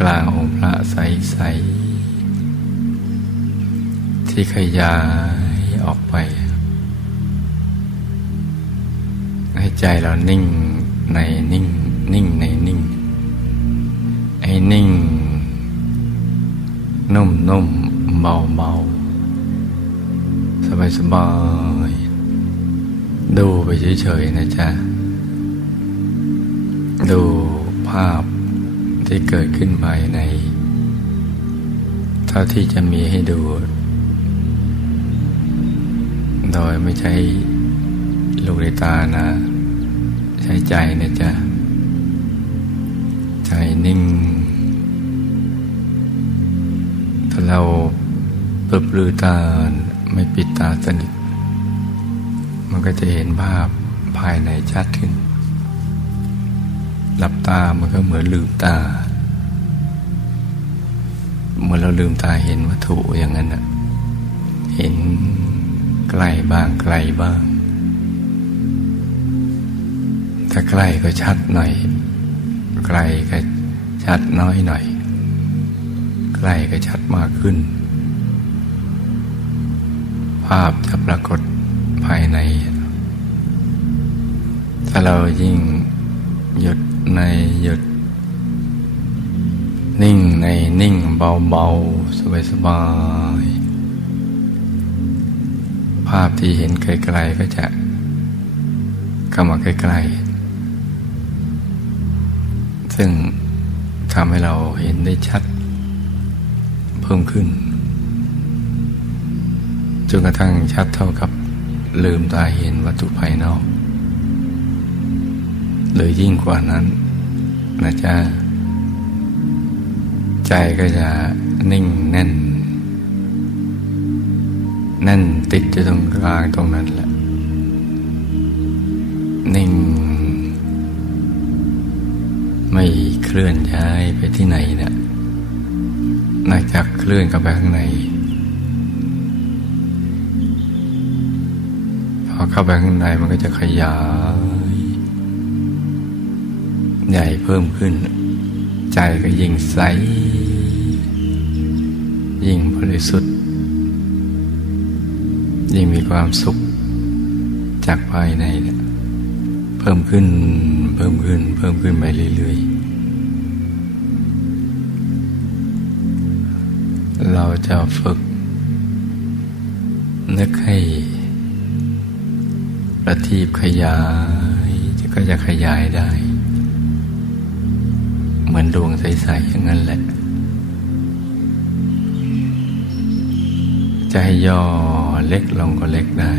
กลางองค์พระใส ๆ ที่ขยายออกไป ให้ใจเรานิ่งในนิ่ง นิ่งในนิ่ง ให้นิ่ง นุ่มนุ่มเบาเบาสบายสบายดูไปเฉยๆนะจ๊ะ ดูภาพ ที่เกิดขึ้นภายใน เท่าที่จะมีให้ดู โดยไม่ใช่ลูกในตานะ ใช้ใจนะจ๊ะ ใจนิ่ง ถ้าเราเปิดปลือตาไม่ปิดตาสนิทมันก็จะเห็นภาพภายในชัดขึ้น หลับตามันก็เหมือนลืมตา เมื่อเราลืมตาเห็นวัตถุอย่างนั้นนะเห็นใกล้บ้างไกลบ้าง ถ้าใกล้ก็ชัดหน่อย ไกลก็ชัดน้อยหน่อย ใกล้ก็ชัดมากขึ้น ภาพจะปรากฏภายใน ถ้าเรายิ่งหยุด ในหยุด นิ่งในนิ่งเบาๆสบายๆภาพที่เห็นไกลๆก็จะเข้ามาใกล้ๆ ซึ่งทำให้เราเห็นได้ชัด เพิ่มขึ้นจนกระทั่งชัดเท่ากับลืมตาเห็นวัตถุภายนอก หรือยิ่งกว่านั้นนะจ๊ะใจก็จะนิ่งแน่น แน่นติดอยู่ตรงกลางตรงนั้นแหละ นิ่ง ไม่เคลื่อนย้ายไปที่ไหนเนะี่ยนอกจากเคลื่อนเข้าไปข้างในพอเข้าไปข้างในมันก็จะขยาย ใหญ่เพิ่มขึ้น ใจก็ยิ่งใส ยิ่งบริสุทธิ์ ยิ่งมีความสุข จากภายในเนี่ยเพิ่มขึ้นเพิ่มขึ้น เพิ่มขึ้นไปเรื่อยๆ เราจะฝึก นึกให้ประทีปขยายก็จะขยายได้ เหมือนดวงใส ๆ อย่างนั้นแหละ จะให้ย่อเล็กลงก็เล็กได้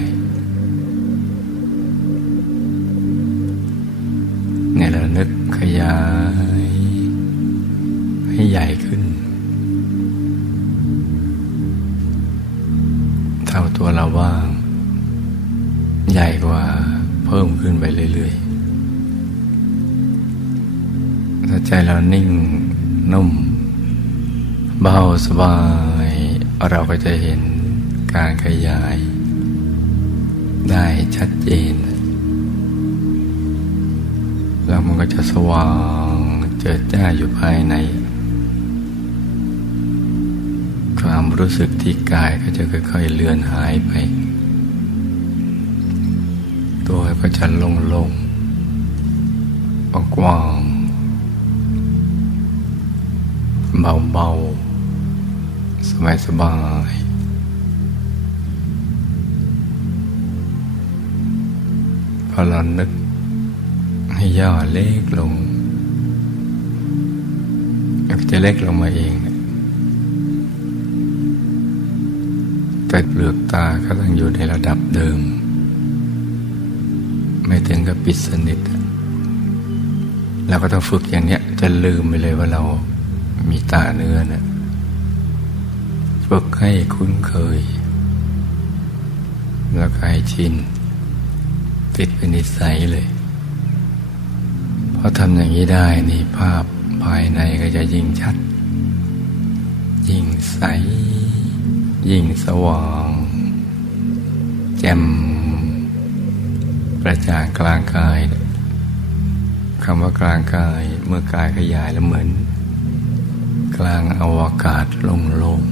เนี่ยเรานึกขยาย ให้ใหญ่ขึ้น เท่าตัวเราว่าง ใหญ่กว่าเพิ่มขึ้นไปเรื่อย ๆ ถ้าใจเรานิ่งนุ่ม เบาสบาย เราก็จะเห็นการขยาย ได้ชัดเจน แล้วมันก็จะสว่างเจิดจ้าอยู่ภายใน ความรู้สึกที่กายก็จะค่อยๆเลือนหายไป ตัวก็จะลงลงกว้าง เบาๆ สบายๆพอเรานึกให้ย่อเล็กลงก็จะเล็กลงมาเองแต่เปลือกตาก็ต้องอยู่ในระดับเดิม ไม่ถึงกับปิดสนิทเราก็ต้องฝึกอย่างเนี้ยจะลืมไปเลยว่าเรา มีตาเนื้อเนะ่ยฝึกให้คุ้นเคย แล้วก็ให้ชิน ติดเป็นนิสัยเลยพอทำอย่างนี้ได้นี่ภาพภายในก็จะยิ่งชัด ยิ่งใส ยิ่งสว่างแจ่มประจางกลางกายคำว่ากลางกายเมื่อกายขยายแล้วเหมือน กลางอวกาศโล่ง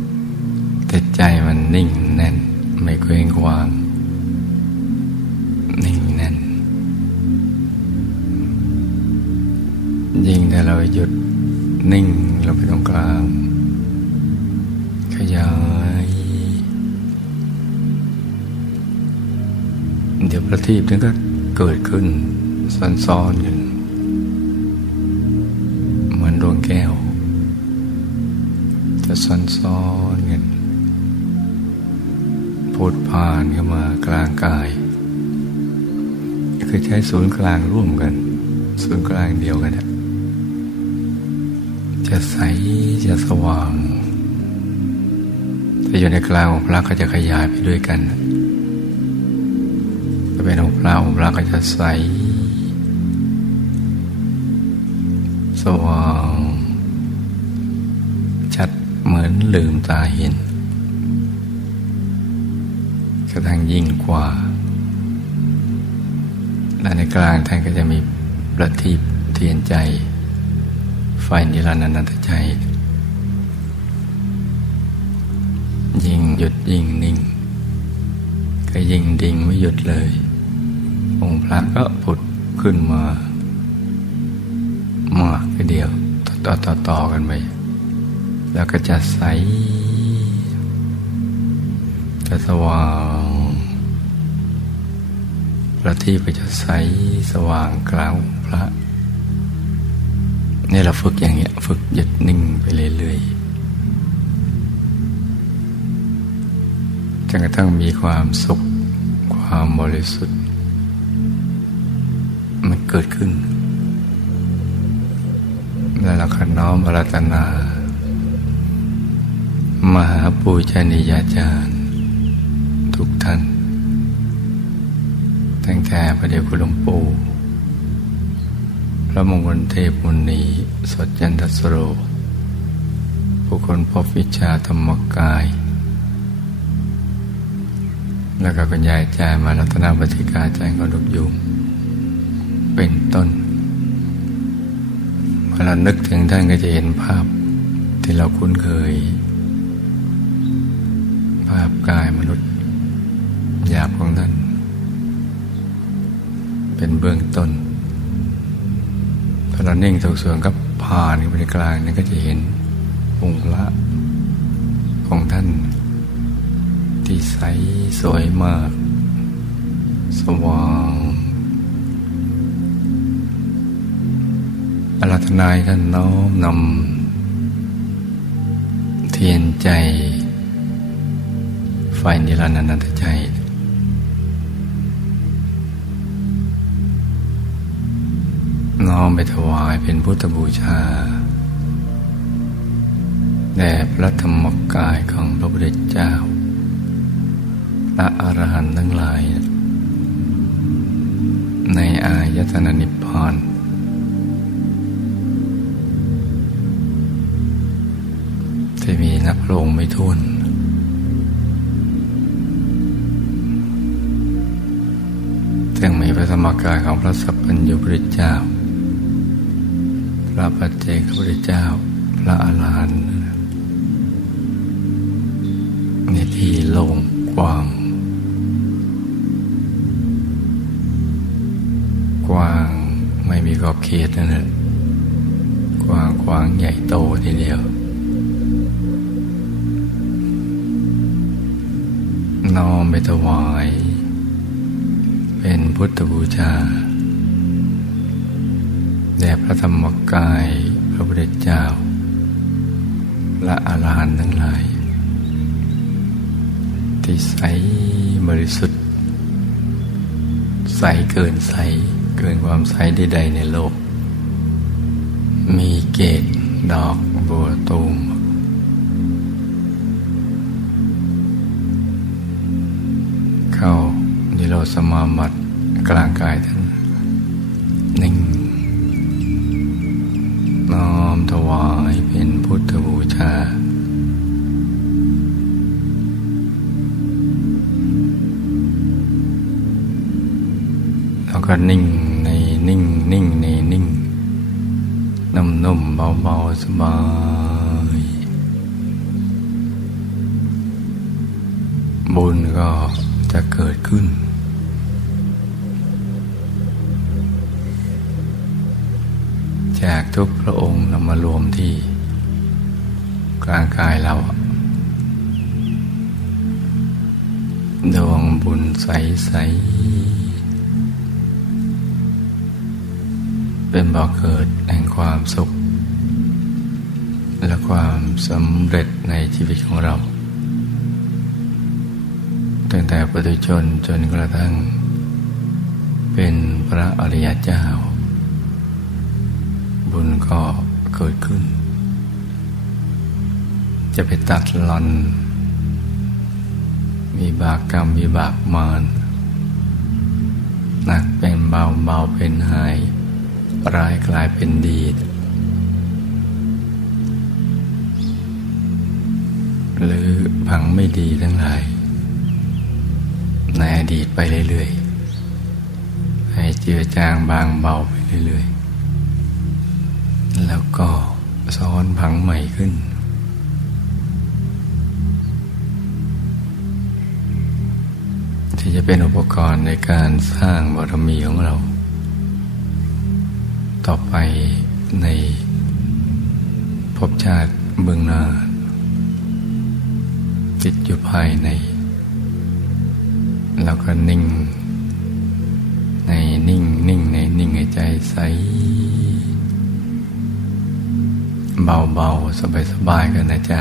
ๆแต่ใจมันนิ่งแน่น ไม่เคว้งคว้าง นิ่งแน่น ยิ่งถ้าเราหยุดนิ่งเราไปตรงกลาง ขยาย เดี๋ยวประทีปนั้นก็เกิดขึ้นซ้อนๆกัน ซ้อนๆกันพูดผ่านเข้ามากลางกายคือใช้ศูนย์กลางร่วมกัน ศูนย์กลางเดียวกันนะจะใสจะสว่างถ้าอยู่ในกลางองพระก็จะขยายไปด้วยกันถ้าเป็นองค์พระองค์พระก็จะใส สว่าง เหมือนลืมตาเห็น กระทั่งยิ่งกว่า และในกลางท่านก็จะมีประทีปเทียนใจ ไฟนิรันดร์นันตใจ ยิ่งหยุดยิ่งนิ่ง ก็ยิ่งดิ่งไม่หยุดเลย องค์พระก็ผุดขึ้นมามากทีเดียว ต่อต่อต่อกันไป แล้วก็จะใส จะสว่างประทีปก็จะใสสว่างกลางพระนี่เราฝึกอย่างเงี้ย ฝึกหยุดนิ่งไปเรื่อยๆจนกระทั่งมีความสุข ความบริสุทธิ์ มันเกิดขึ้น และเราขน้อมอารัตนา มหาปูชนียาจารย์ ทุกท่าน ตั้งแต่พระเดชคุณหลวงปู่พระมงคลเทพมุนีสดจันทสโรผู้คนพบวิชาธรรมกาย แล้วก็คุณยายจายมารัตนาปฏิกาจายก็ดุกยุงเป็นต้นเวลานึกถึงท่านก็จะเห็นภาพที่เราคุ้นเคย ภาพกายมนุษย์ หยาบของท่าน เป็นเบื้องต้นพอเราเน่งถูกส่วนก็ผ่านไปในกลางนี่ก็จะเห็นองค์พระของท่าน ที่ใสสวยมาก สว่างอารัธนายท่านน้อมนำเทียนใจ ไฟนิรันดร์นันตใจน้อมไปถวายเป็นพุทธบูชาแด่พระธรรมกายของพระพุทธเจ้า พระอรหันต์ทั้งหลาย ในอายตนะนิพพานที่มีนักโรงไม่ทุน ระธรรมกายของพระสัพพัญญุพุทธเจ้า พระปัจเจกพุทธเจ้า พระอาหารหันต์ในที่โล่งกว้างกว้างไม่มีขอบเขตนั่นแหละกว้างกว้างใหญ่โตทีเดียว น้อมไปถวาย เป็นพุทธบูชาแด่พระธรรมกายพระพุทธเจ้า และอาหารหันต์ทั้งหลาย ที่ใสบริสุทธิ์ ใสเกินใส เกินความใสใดๆในโลก มีเกตดอกบัวตูม โรสมาบัติกลางกายท่านนิ่ง น้อมถวายเป็นพุทธบูชาแล้วก็นิ่งในนิ่งนิ่งในนิ่งนุ่มๆเบาๆสบายบุญก็จะเกิดขึ้น จากทุกพระองค์นำมารวมที่ กลางกายเรา ดวงบุญใสๆเป็นบ่อเกิดแห่งความสุข และความสำเร็จในชีวิตของเรา ตั้งแต่ปุถุชนจนกระทั่ง เป็นพระอริยเจ้า บุญก็เกิดขึ้น จะไปตัดหลอน มีบากกรรมมีบากมารหนักเป็นเบาเบาเป็นหาย ร้ายกลายเป็นดีหรือพังไม่ดีทั้งหลาย ในอดีตไปเรื่อยๆ ให้เจือจางบางเบาไปเรื่อยๆ แล้วก็ซ้อนพังใหม่ขึ้น ที่จะเป็นอุปกรณ์ในการสร้างบารมีของเรา ต่อไปในภพชาติเบื้องหน้า ติดอยู่ภายใน แล้วก็นิ่ง ในนิ่งนิ่งในนิ่งในใจใส เบาๆ สบายๆกันนะจ๊ะ